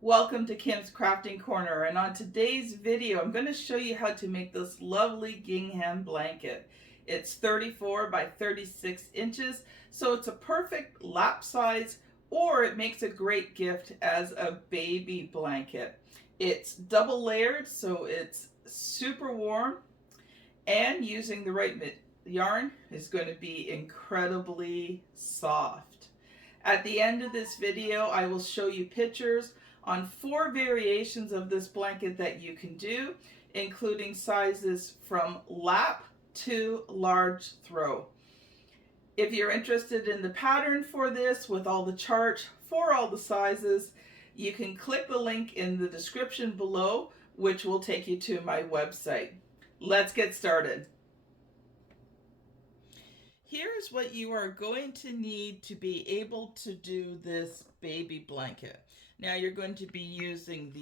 Welcome to Kim's Crafting Corner, and on today's video I'm going to show you how to make this lovely gingham blanket. It's 34 by 36 inches, so it's a perfect lap size, or it makes a great gift as a baby blanket. It's double layered, so it's super warm, and using the right yarn is going to be incredibly soft. At the end of this video, I will show you pictures on 4 variations of this blanket that you can do, including sizes from lap to large throw. If you're interested in the pattern for this with all the charts for all the sizes, you can click the link in the description below, which will take you to my website. Let's get started. Here's what you are going to need to be able to do this baby blanket. Now you're going to be using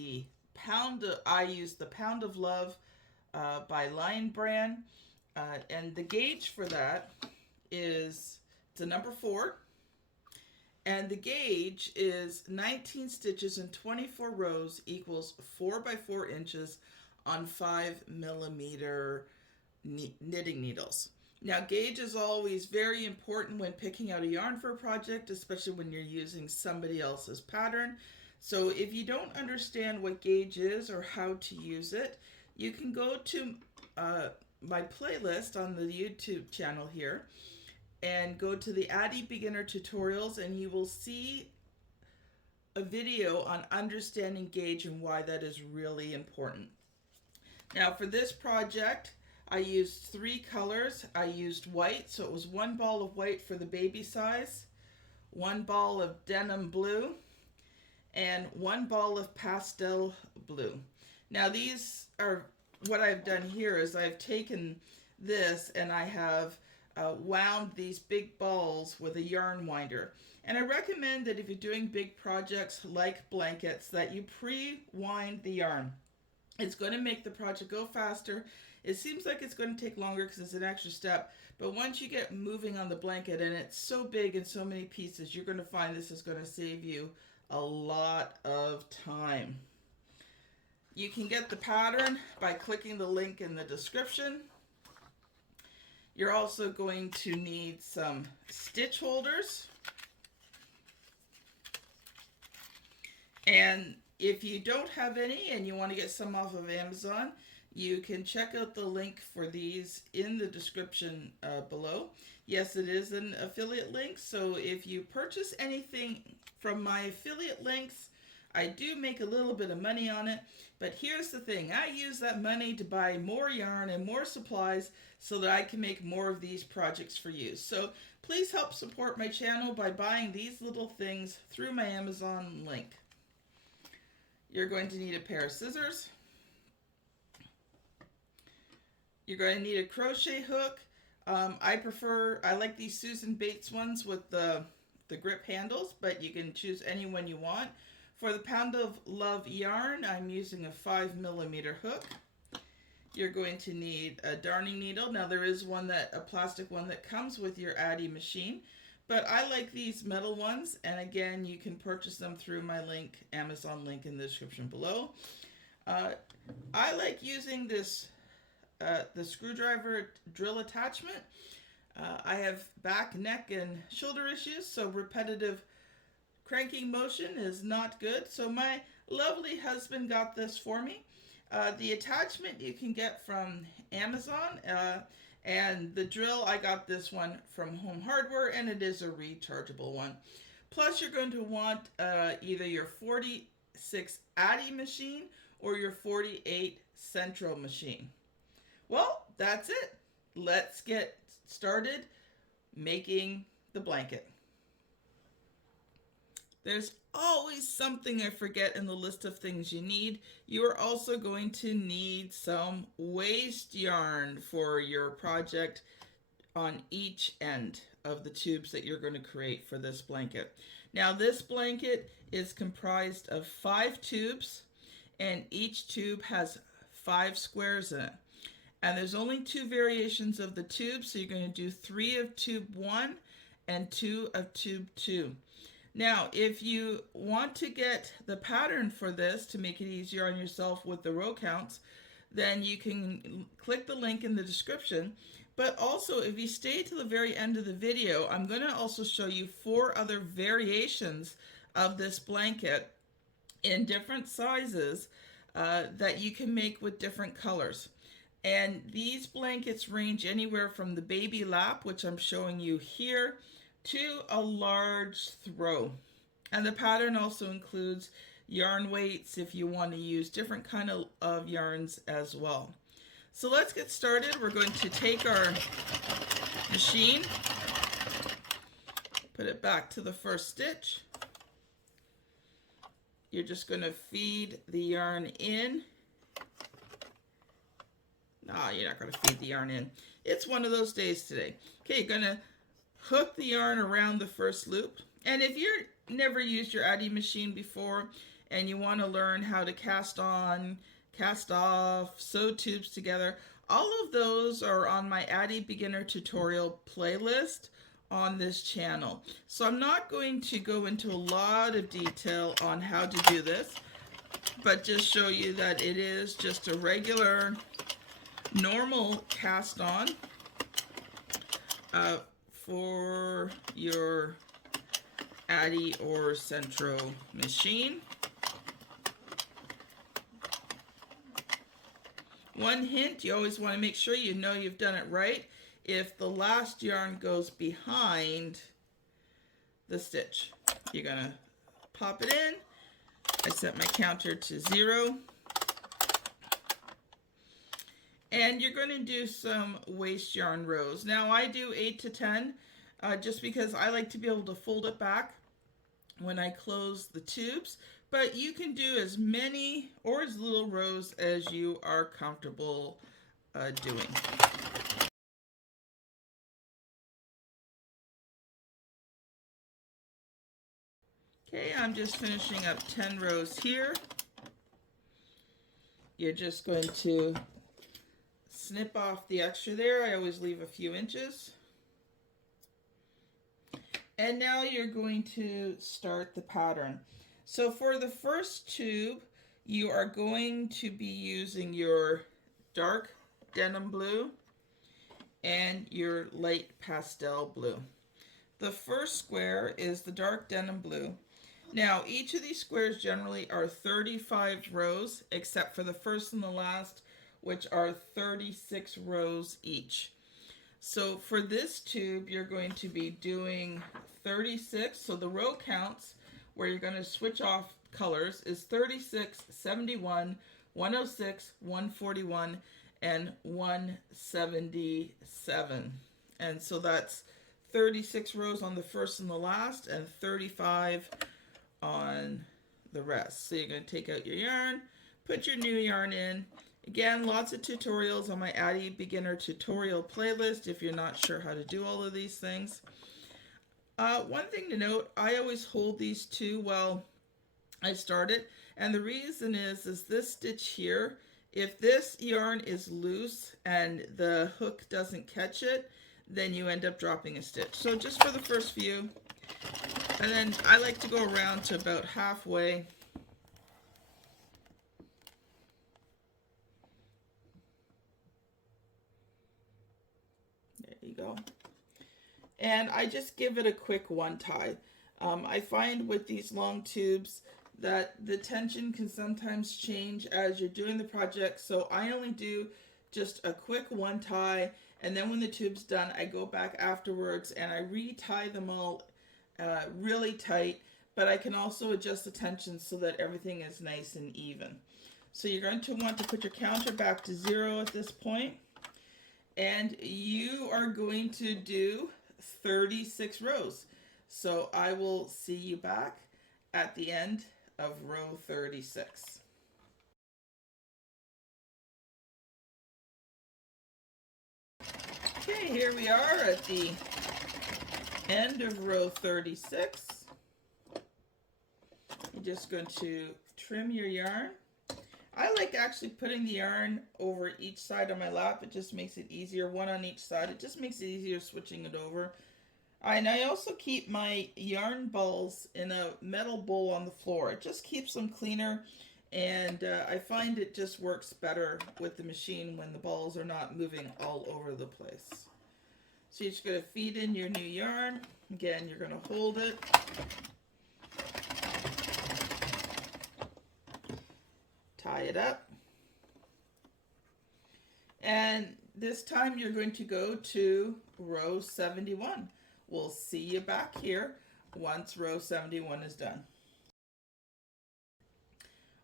I use the Pound of Love by Lion Brand, and the gauge for that is, it's a number 4, and the gauge is 19 stitches in 24 rows equals 4 by 4 inches on 5mm knitting needles. Now, gauge is always very important when picking out a yarn for a project, especially when you're using somebody else's pattern. So if you don't understand what gauge is or how to use it, you can go to my playlist on the YouTube channel here and go to the Addi beginner tutorials, and you will see a video on understanding gauge and why that is really important. Now for this project, I used 3 colors. I used white, so it was 1 ball of white for the baby size, 1 ball of denim blue, and 1 ball of pastel blue. Now these are, what I've done here is I've taken this and I have wound these big balls with a yarn winder. And I recommend that if you're doing big projects like blankets, that you pre-wind the yarn. It's going to make the project go faster. It seems like it's going to take longer because it's an extra step, but once you get moving on the blanket and it's so big and so many pieces, you're going to find this is going to save you a lot of time. You can get the pattern by clicking the link in the description. You're also going to need some stitch holders. And if you don't have any and you want to get some off of Amazon, you can check out the link for these in the description below. Yes, it is an affiliate link, so if you purchase anything from my affiliate links, I do make a little bit of money on it. But here's the thing, I use that money to buy more yarn and more supplies so that I can make more of these projects for you. So please help support my channel by buying these little things through my Amazon link. You're going to need a pair of scissors. You're going to need a crochet hook. I like these Susan Bates ones with the grip handles, but you can choose any one you want. For the Pound of Love yarn, I'm using a 5mm hook. You're going to need a darning needle. Now there is a plastic one that comes with your Addi machine, but I like these metal ones, and again, you can purchase them through my link, Amazon link in the description below. I like using this the screwdriver drill attachment. I have back, neck, and shoulder issues, so repetitive cranking motion is not good. So my lovely husband got this for me. The attachment you can get from Amazon, and the drill, I got this one from Home Hardware, and it is a rechargeable one. Plus you're going to want either your 46 Addi machine or your 48 Central machine. Well, that's it. Let's get started making the blanket. There's always something I forget in the list of things you need. You are also going to need some waste yarn for your project on each end of the tubes that you're going to create for this blanket. Now this blanket is comprised of 5 tubes, and each tube has 5 squares in it. And there's only 2 variations of the tube, so you're going to do 3 of tube 1 and 2 of tube 2. Now, if you want to get the pattern for this to make it easier on yourself with the row counts, then you can click the link in the description. But also, if you stay to the very end of the video, I'm going to also show you 4 other variations of this blanket in different sizes that you can make with different colors. And these blankets range anywhere from the baby lap, which I'm showing you here, to a large throw. And the pattern also includes yarn weights if you want to use different kind of yarns as well. So let's get started. We're going to take our machine, put it back to the first stitch. You're just going to feed the yarn in. No, you're not going to feed the yarn in. It's one of those days today. Okay, you're going to hook the yarn around the first loop. And if you've never used your Addi machine before and you want to learn how to cast on, cast off, sew tubes together, all of those are on my Addi beginner tutorial playlist on this channel. So I'm not going to go into a lot of detail on how to do this, but just show you that it is just a regular normal cast on for your Addi or Centro machine. One hint, you always want to make sure you know you've done it right if the last yarn goes behind the stitch. You're going to pop it in. I set my counter to 0. And you're going to do some waste yarn rows. Now I do 8 to 10 just because I like to be able to fold it back when I close the tubes. But you can do as many or as little rows as you are comfortable doing. Okay, I'm just finishing up 10 rows here. You're just going to snip off the extra there. I always leave a few inches. And now you're going to start the pattern. So for the first tube, you are going to be using your dark denim blue and your light pastel blue. The first square is the dark denim blue. Now, each of these squares generally are 35 rows, except for the first and the last, which are 36 rows each. So for this tube, you're going to be doing 36. So the row counts where you're going to switch off colors is 36, 71, 106, 141, and 177. And so that's 36 rows on the first and the last, and 35 on the rest. So you're going to take out your yarn, put your new yarn in. Again, lots of tutorials on my Addi beginner tutorial playlist if you're not sure how to do all of these things. One thing to note, I always hold these two while I start it, and the reason is this stitch here, if this yarn is loose and the hook doesn't catch it, then you end up dropping a stitch. So just for the first few, and then I like to go around to about halfway. There you go. And I just give it a quick one tie. I find with these long tubes that the tension can sometimes change as you're doing the project, so I only do just a quick one tie, and then when the tube's done, I go back afterwards and I re-tie them all really tight, but I can also adjust the tension so that everything is nice and even. So you're going to want to put your counter back to 0 at this point, and you are going to do 36 rows. So I will see you back at the end of row 36. Okay, here we are at the end of row 36. You're just going to trim your yarn. I like actually putting the yarn over each side of my lap. It just makes it easier, one on each side. It just makes it easier switching it over. And I also keep my yarn balls in a metal bowl on the floor. It just keeps them cleaner, and I find it just works better with the machine when the balls are not moving all over the place. So you're just going to feed in your new yarn. Again, you're going to hold it. Tie it up. And this time you're going to go to row 71. We'll see you back here once row 71 is done.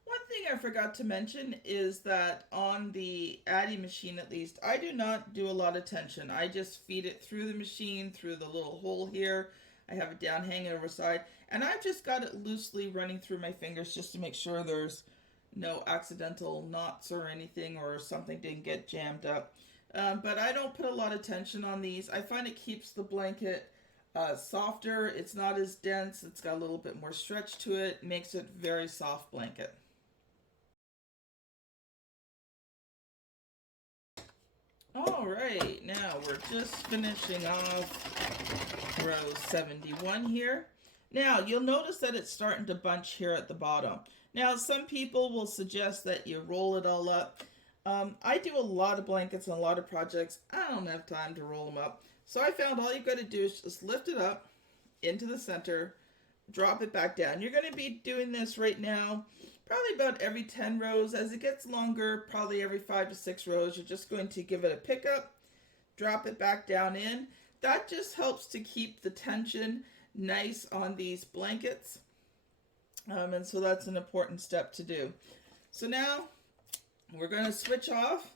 One thing I forgot to mention is that on the Addi machine, at least, I do not do a lot of tension. I just feed it through the machine, through the little hole here. I have it down hanging over side, and I've just got it loosely running through my fingers just to make sure there's no accidental knots or anything, or something didn't get jammed up. But I don't put a lot of tension on these. I find it keeps the blanket softer. It's not as dense. It's got a little bit more stretch to it. Makes it a very soft blanket. All right, now we're just finishing off row 71 here. Now you'll notice that it's starting to bunch here at the bottom. Now some people will suggest that you roll it all up. I do a lot of blankets and a lot of projects. I don't have time to roll them up. So I found all you've got to do is just lift it up into the center, drop it back down. You're going to be doing this right now probably about every 10 rows. As it gets longer, probably every 5 to 6 rows, you're just going to give it a pickup, drop it back down in. That just helps to keep the tension nice on these blankets. And so that's an important step to do. So now we're going to switch off,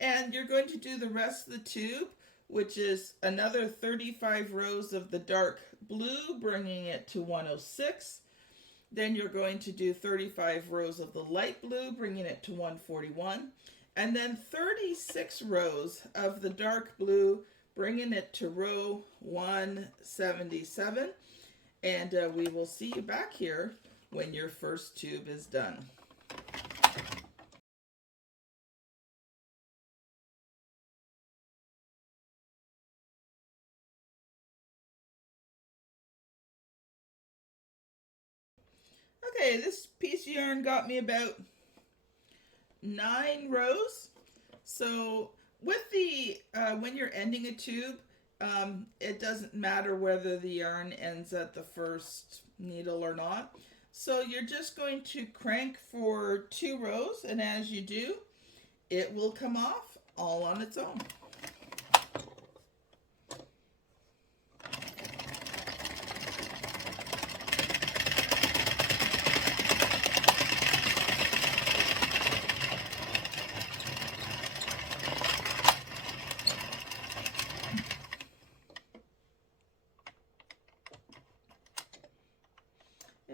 and you're going to do the rest of the tube, which is another 35 rows of the dark blue, bringing it to 106. Then you're going to do 35 rows of the light blue, bringing it to 141. And then 36 rows of the dark blue, bringing it to row 177. And we will see you back here when your first tube is done. Okay, this piece of yarn got me about 9 rows. So with the, when you're ending a tube, it doesn't matter whether the yarn ends at the first needle or not. So you're just going to crank for 2 rows, and as you do, it will come off all on its own.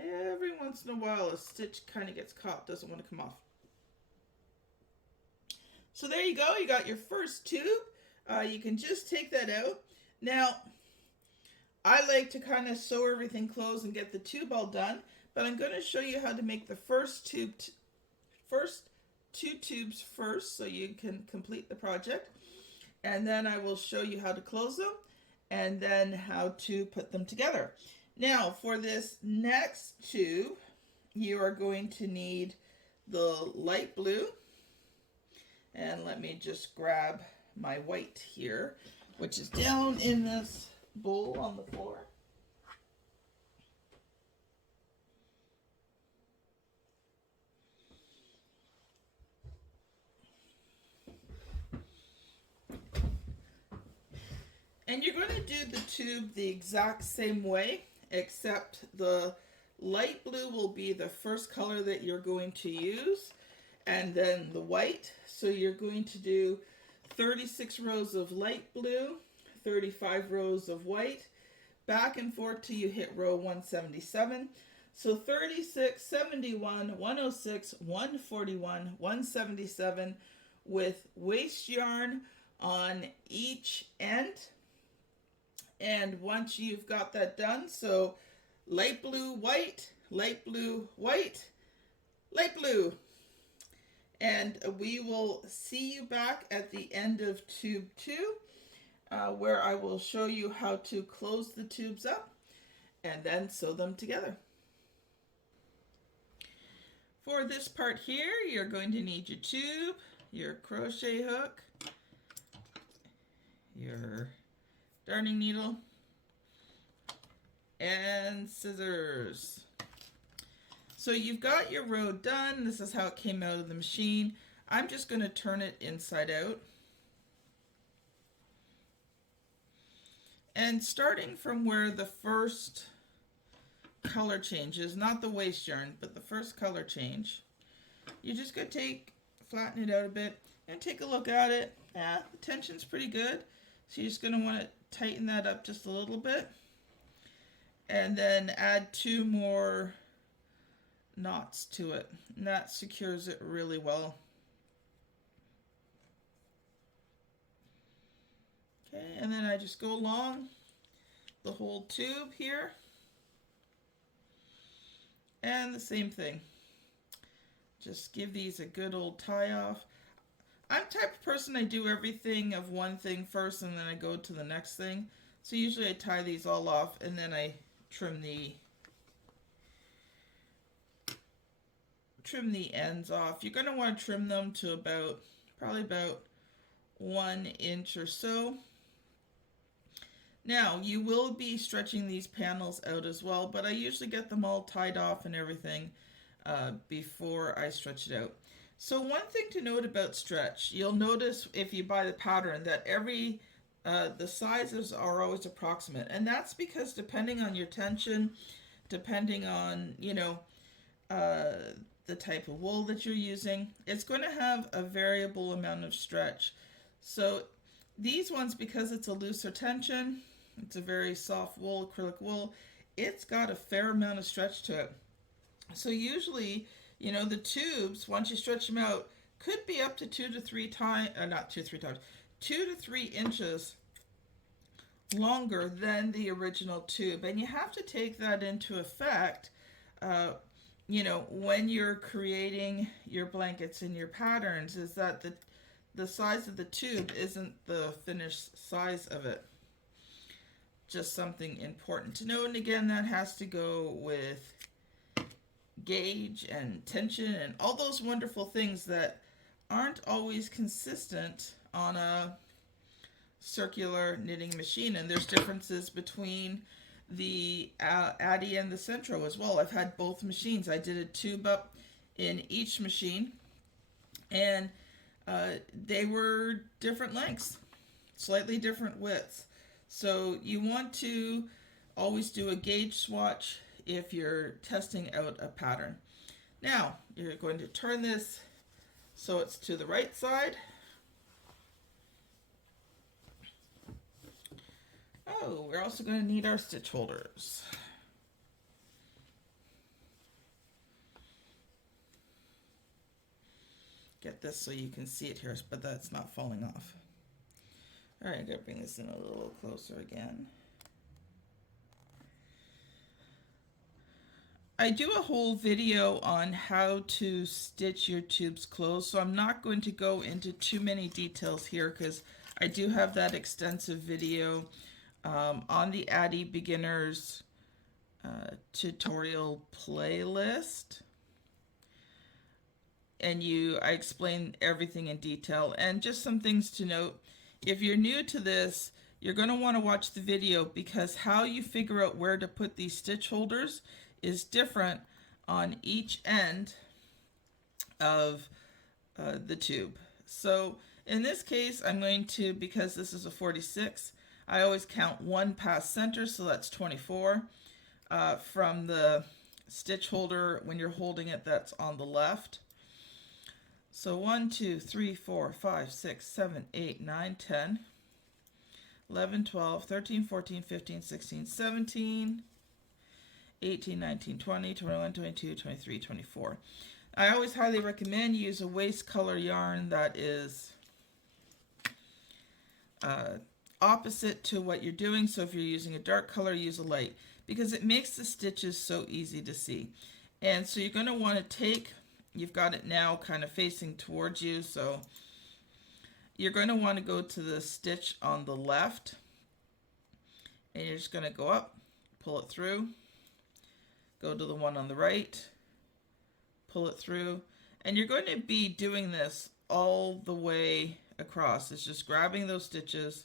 Every once in a while, a stitch kind of gets caught, doesn't want to come off. So there you go, you got your first tube. You can just take that out. Now, I like to kind of sew everything closed and get the tube all done, but I'm going to show you how to make the first 2 tubes first, so you can complete the project. And then I will show you how to close them, and then how to put them together. Now, for this next tube, you are going to need the light blue. And let me just grab my white here, which is down in this bowl on the floor. And you're going to do the tube the exact same way, except the light blue will be the first color that you're going to use, and then the white. So you're going to do 36 rows of light blue, 35 rows of white, back and forth till you hit row 177. So 36, 71, 106, 141, 177 with waste yarn on each end. And once you've got that done, so light blue, white, light blue, white, light blue. And we will see you back at the end of tube 2. where I will show you how to close the tubes up and then sew them together. For this part here, you're going to need your tube, your crochet hook, your darning needle, and scissors. So you've got your row done. This is how it came out of the machine. I'm just going to turn it inside out. And starting from where the first color change is, not the waste yarn, but the first color change, you're just going to flatten it out a bit and take a look at it. Yeah, the tension's pretty good. So you're just going to want to tighten that up just a little bit. And then add 2 more knots to it. And that secures it really well. Okay, and then I just go along the whole tube here. And the same thing. Just give these a good old tie off. I'm the type of person, I do everything of one thing first and then I go to the next thing. So usually I tie these all off and then I trim the ends off. You're going to want to trim them to probably about 1 inch or so. Now, you will be stretching these panels out as well, but I usually get them all tied off and everything before I stretch it out. So one thing to note about stretch, you'll notice if you buy the pattern that the sizes are always approximate, and that's because depending on your tension, depending on, the type of wool that you're using, it's going to have a variable amount of stretch. So these ones, because it's a looser tension, it's a very soft wool, acrylic wool, it's got a fair amount of stretch to it. So usually, the tubes, once you stretch them out, could be up to 2 to 3 times, 2 to 3 inches longer than the original tube. And you have to take that into effect, when you're creating your blankets and your patterns, is that the size of the tube isn't the finished size of it. Just something important to know. And again, that has to go with gauge and tension and all those wonderful things that aren't always consistent on a circular knitting machine. And there's differences between the Addi and the Centro as well. I've had both machines. I did a tube up in each machine, and they were different lengths, slightly different widths. So you want to always do a gauge swatch if you're testing out a pattern. Now, you're going to turn this so it's to the right side. Oh, we're also going to need our stitch holders. Get this so you can see it here, but that's not falling off. All right, I'm going to bring this in a little closer again. I do a whole video on how to stitch your tubes closed, so I'm not going to go into too many details here because I do have that extensive video on the Addi Beginners tutorial playlist. And I explain everything in detail. And just some things to note. If you're new to this, you're going to want to watch the video because how you figure out where to put these stitch holders is different on each end of the tube. So in this case, I'm going to, because this is a 46, I always count 1 past center, so that's 24. From the stitch holder, when you're holding it, that's on the left. So 1, 2, 3, 4, 5, 6, 7, 8, 9, 10, 11, 12, 13, 14, 15, 16, 17, 18, 19, 20, 21, 22, 23, 24. I always highly recommend you use a waist color yarn that is opposite to what you're doing. So if you're using a dark color, use a light because it makes the stitches so easy to see. And so you're going to want to take, you've got it now kind of facing towards you, so you're going to want to go to the stitch on the left, and you're just going to go up, pull it through, go to the one on the right, pull it through, and you're going to be doing this all the way across. It's just grabbing those stitches,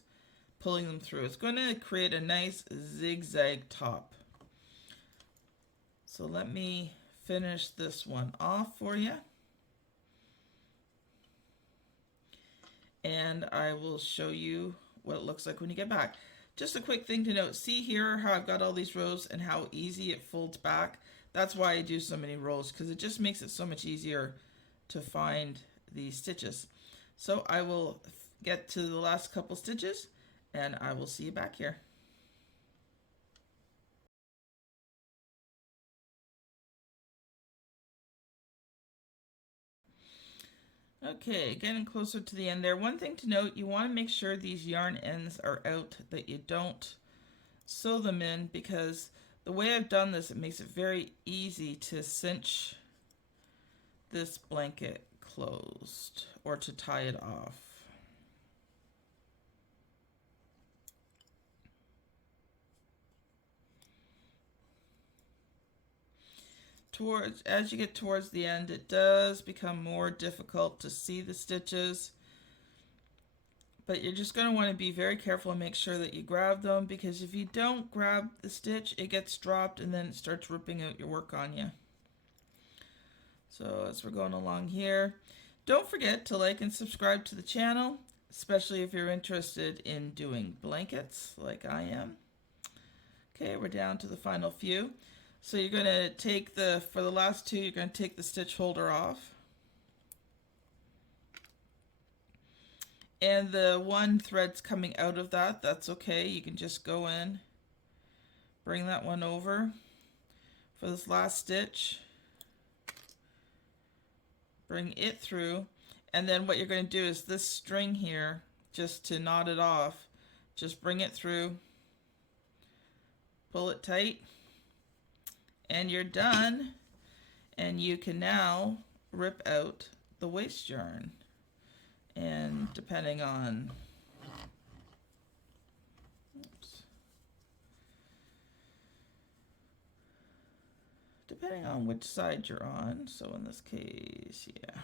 pulling them through. It's going to create a nice zigzag top. So let me finish this one off for you. And I will show you what it looks like when you get back. Just a quick thing to note, see here how I've got all these rows and how easy it folds back. That's why I do so many rows, because it just makes it so much easier to find these stitches. So I will get to the last couple stitches and I will see you back here. Okay, getting closer to the end there. One thing to note, you want to make sure these yarn ends are out, that you don't sew them in, because the way I've done this, it makes it very easy to cinch this blanket closed or to tie it off. As you get towards the end, it does become more difficult to see the stitches, but you're just going to want to be very careful and make sure that you grab them, because if you don't grab the stitch, it gets dropped and then it starts ripping out your work on you. So as we're going along here, don't forget to like and subscribe to the channel, especially if you're interested in doing blankets like I am. Okay, we're down to the final few. So you're going to take for the last two, you're going to take the stitch holder off. And the one thread's coming out of that, that's okay. You can just go in, bring that one over for this last stitch, bring it through, and then what you're going to do is this string here, just to knot it off, just bring it through, pull it tight, and you're done. And you can now rip out the waste yarn, and depending on which side you're on, so in this case, yeah,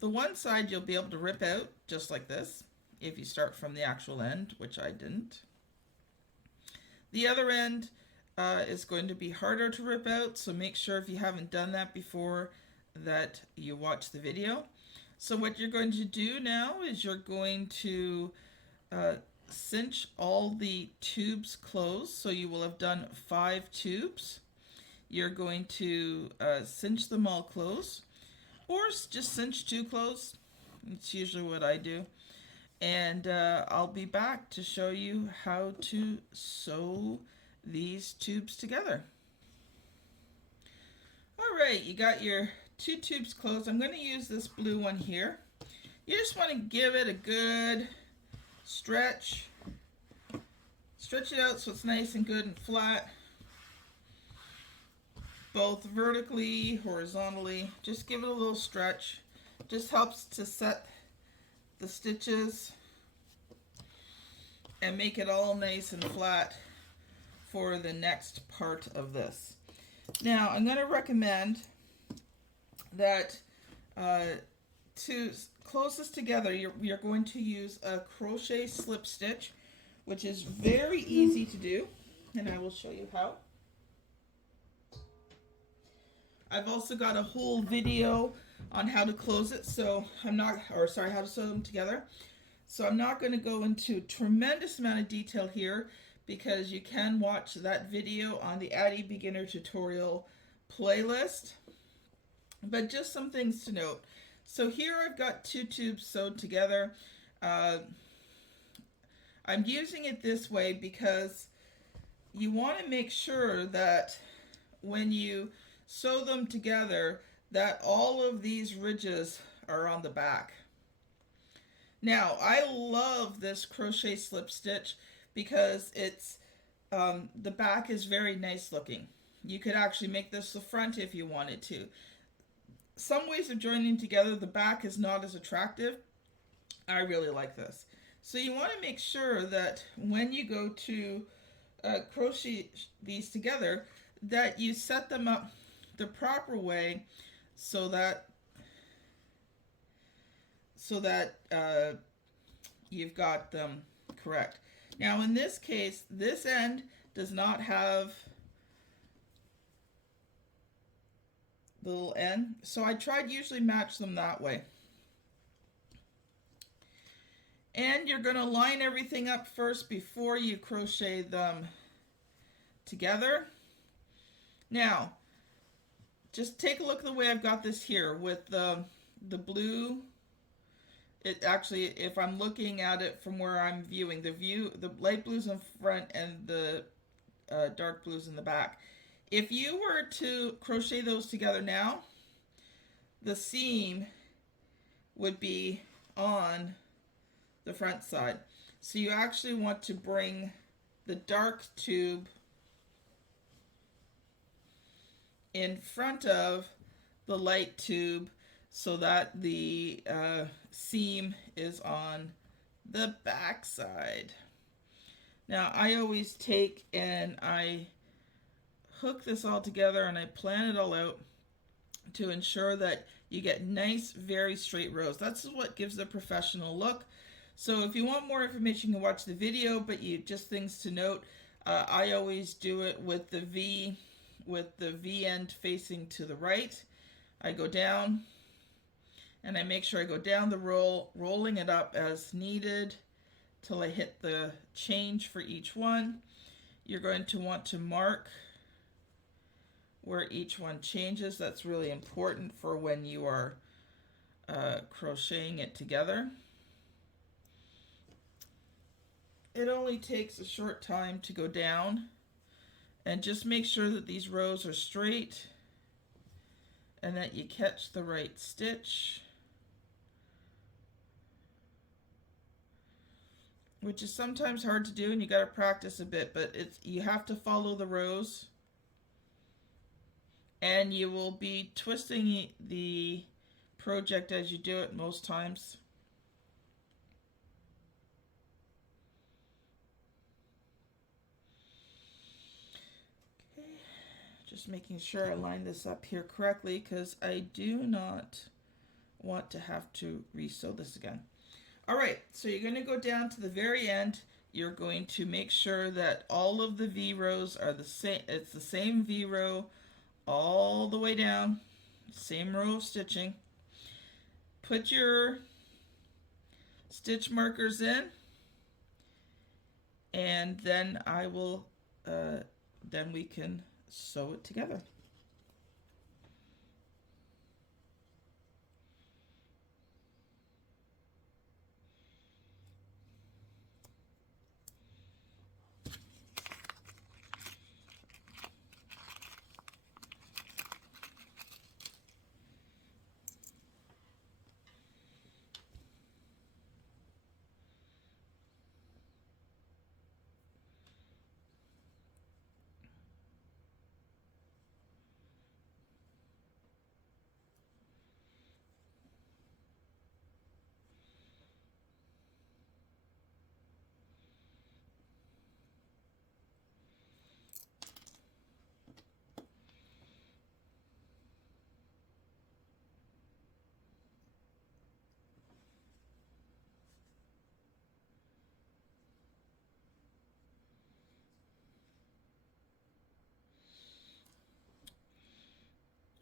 the one side you'll be able to rip out just like this if you start from the actual end, which I didn't. The other end is going to be harder to rip out, so make sure if you haven't done that before that you watch the video. So what you're going to do now is you're going to cinch all the tubes closed. So you will have done 5 tubes. You're going to cinch them all closed, or just cinch 2 closed. It's usually what I do. And I'll be back to show you how to sew these tubes together. All right, you got your 2 tubes closed. I'm going to use this blue one here. You just want to give it a good stretch. Stretch it out so it's nice and good and flat, both vertically, horizontally. Just give it a little stretch. Just helps to set the stitches and make it all nice and flat for the next part of this. Now I'm going to recommend that to close this together, you're going to use a crochet slip stitch, which is very easy to do, and I will show you how. I've also got a whole video on how to close it, so how to sew them together. So I'm not going to go into a tremendous amount of detail here, because you can watch that video on the Addi beginner tutorial playlist. But just some things to note. So here I've got 2 tubes sewed together. I'm using it this way because you want to make sure that when you sew them together, that all of these ridges are on the back. Now, I love this crochet slip stitch because it's the back is very nice looking. You could actually make this the front if you wanted to. some ways of joining together, the back is not as attractive. I really like this. So you want to make sure that when you go to crochet these together, that you set them up the proper way so that you've got them correct. Now in this case, this end does not have the little end, so I tried usually match them that way. And you're going to line everything up first before you crochet them together. Now, just take a look at the way I've got this here with the blue. It actually, if I'm looking at it from where I'm viewing, the light blue's in front and the dark blue's in the back. If you were to crochet those together now, the seam would be on the front side. So you actually want to bring the dark tube in front of the light tube so that the seam is on the back side. Now I always take and I hook this all together and I plan it all out to ensure that you get nice, very straight rows. That's what gives a professional look. So if you want more information, you can watch the video, but just things to note. I always do it with the V end facing to the right. I go down and I make sure I go down the roll, rolling it up as needed till I hit the change for each one. You're going to want to mark where each one changes. That's really important for when you are crocheting it together. It only takes a short time to go down, and just make sure that these rows are straight and that you catch the right stitch, which is sometimes hard to do and you got to practice a bit, but you have to follow the rows and you will be twisting the project as you do it most times. Just making sure I line this up here correctly because I do not want to have to re-sew this again. All right, so you're going to go down to the very end. You're going to make sure that all of the V rows are the same. It's the same V row all the way down, same row of stitching. Put your stitch markers in, and then I will, then we can sew it together.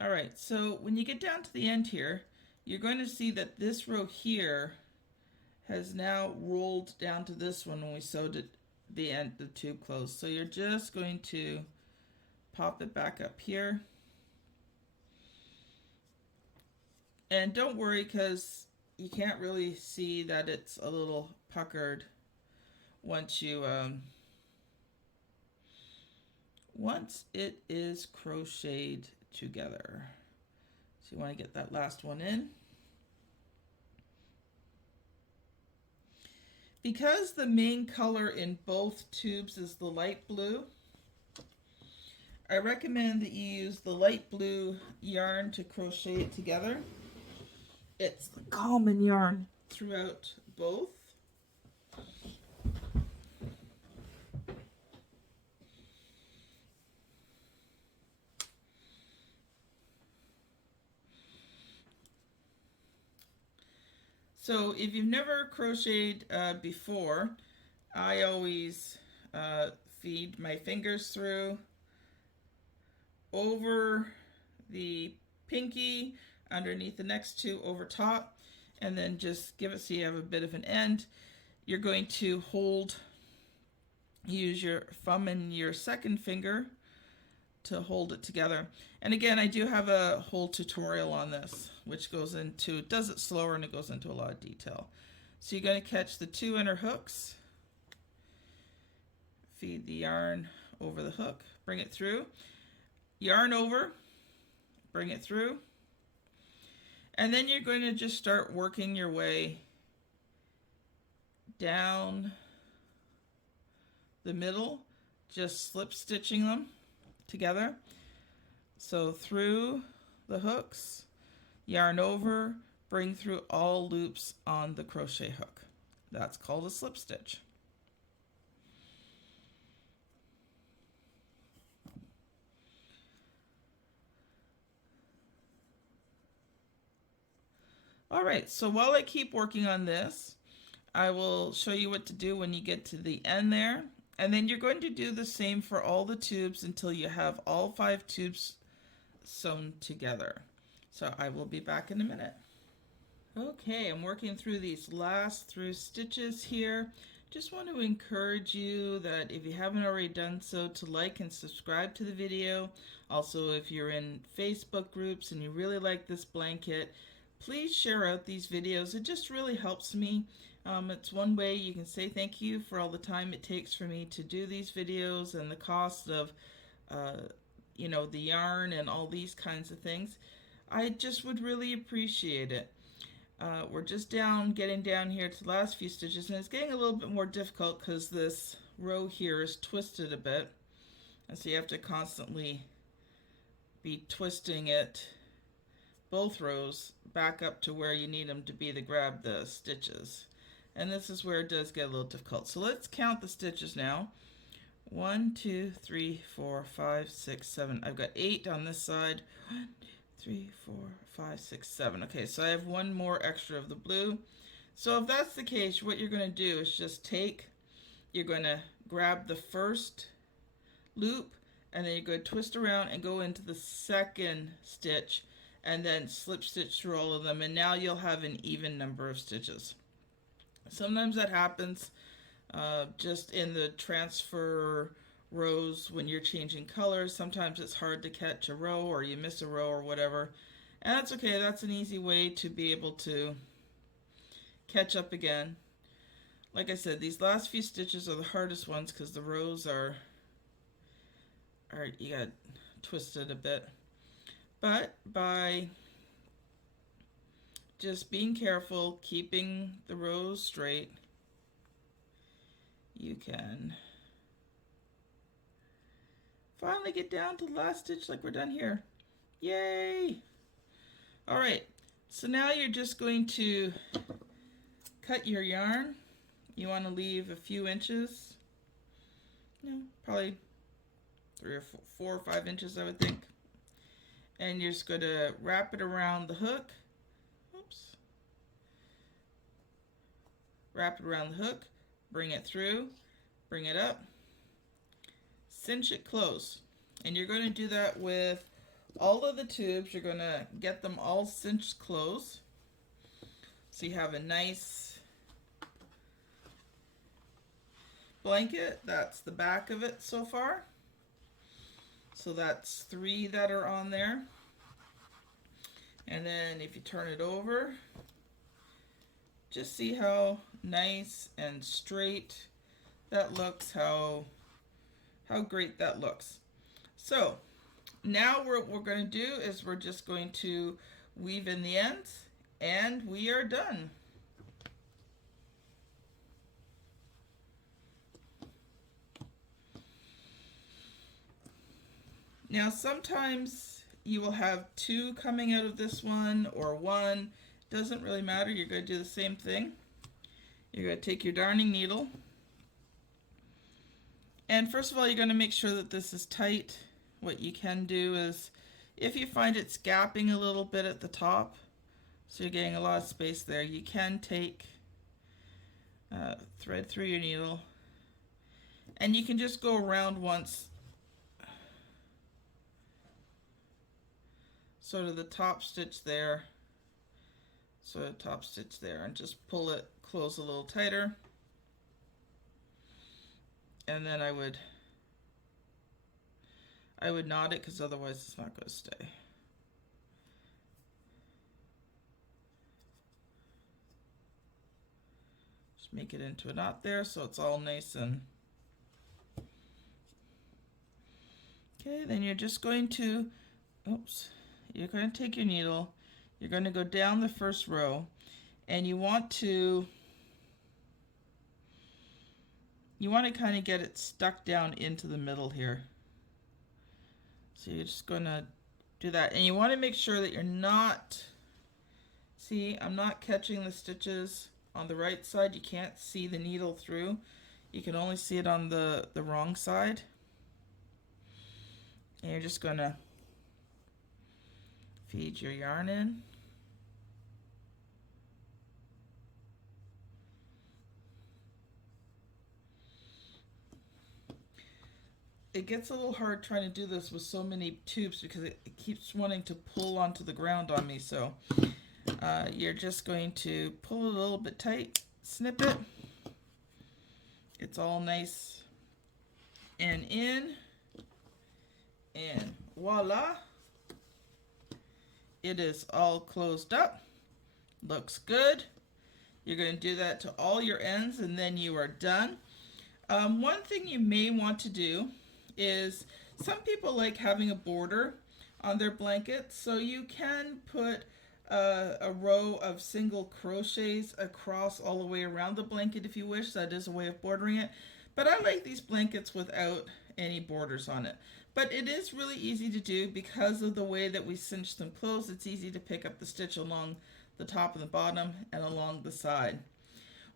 All right, so when you get down to the end here, you're going to see that this row here has now rolled down to this one when we sewed it the tube closed. So you're just going to pop it back up here. And don't worry because you can't really see that it's a little puckered once you once it is crocheted together. So you want to get that last one in. Because the main color in both tubes is the light blue, I recommend that you use the light blue yarn to crochet it together. It's the common yarn throughout both. So if you've never crocheted before, I always feed my fingers through over the pinky, underneath the next two, over top, and then just give it so you have a bit of an end. You're going to use your thumb and your second finger to hold it together. And again, I do have a whole tutorial on this, which goes into, it does it slower and it goes into a lot of detail. So you're going to catch the two inner hooks, feed the yarn over the hook, bring it through, yarn over, bring it through, and then you're going to just start working your way down the middle, just slip stitching them together. So through the hooks, yarn over, bring through all loops on the crochet hook. That's called a slip stitch. All right, so while I keep working on this, I will show you what to do when you get to the end there. And then you're going to do the same for all the tubes until you have all 5 tubes sewn together. So I will be back in a minute. Okay, I'm working through these last through stitches here. Just want to encourage you that if you haven't already done so, to like and subscribe to the video. Also, if you're in Facebook groups and you really like this blanket, please share out these videos. It just really helps me. It's one way you can say thank you for all the time it takes for me to do these videos and the cost of you know, the yarn and all these kinds of things. I just would really appreciate it. We're just getting down here to the last few stitches, and it's getting a little bit more difficult because this row here is twisted a bit, and so you have to constantly be twisting it, both rows, back up to where you need them to be to grab the stitches. And this is where it does get a little difficult. So let's count the stitches now. 1, 2, 3, 4, 5, 6, 7. I've got 8 on this side. 1, 2, 3, 4, 5, 6, 7. Okay, so I have one more extra of the blue. So if that's the case, what you're going to do is just you're going to grab the first loop, and then you're going to twist around and go into the second stitch, and then slip stitch through all of them, and now you'll have an even number of stitches. Sometimes that happens just in the transfer rows when you're changing colors. Sometimes it's hard to catch a row, or you miss a row or whatever, and that's okay. That's an easy way to be able to catch up again. Like I said, these last few stitches are the hardest ones because the rows are you got twisted a bit. But by just being careful, keeping the rows straight, you can finally get down to the last stitch like we're done here. Yay! All right, so now you're just going to cut your yarn. You want to leave a few inches, probably 3 or 4 or 5 inches, I would think. And you're just going to wrap it around the hook. Oops. Wrap it around the hook, bring it through, bring it up, cinch it close. And you're going to do that with all of the tubes. You're going to get them all cinched close, so you have a nice blanket. That's the back of it so far. So that's 3 that are on there. And then if you turn it over, just see how nice and straight that looks, how great that looks. So now what we're going to do is we're just going to weave in the ends, and we are done. Now sometimes you will have two coming out of this one or one. Doesn't really matter. You're going to do the same thing. You're going to take your darning needle. And first of all, you're going to make sure that this is tight. What you can do is, if you find it's gapping a little bit at the top, so you're getting a lot of space there, you can take thread through your needle, and you can just go around once, sort of the top stitch there, sort of top stitch there, and just pull it close a little tighter. And then I would knot it, because otherwise it's not going to stay. Just make it into a knot there so it's all nice and okay. Then you're just going to, you're going to take your needle, you're going to go down the first row, and you want to kind of get it stuck down into the middle here. So you're just going to do that, and you want to make sure that you're not, see, I'm not catching the stitches on the right side. You can't see the needle through. You can only see it on the wrong side. And you're just going to feed your yarn in. It gets a little hard trying to do this with so many tubes because it keeps wanting to pull onto the ground on me. So you're just going to pull it a little bit tight, snip it. It's all nice and in, and voila. It is all closed up. Looks good. You're going to do that to all your ends, and then you are done. One thing you may want to do is, some people like having a border on their blanket, so you can put a row of single crochets across all the way around the blanket if you wish. That is a way of bordering it, but I like these blankets without any borders on it. But it is really easy to do because of the way that we cinch them closed. It's easy to pick up the stitch along the top and the bottom and along the side.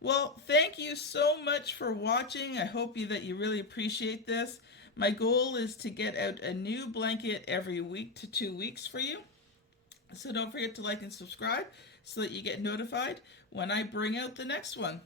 Well, thank you so much for watching. I hope that you really appreciate this. My goal is to get out a new blanket every week to 2 weeks for you. So don't forget to like and subscribe so that you get notified when I bring out the next one.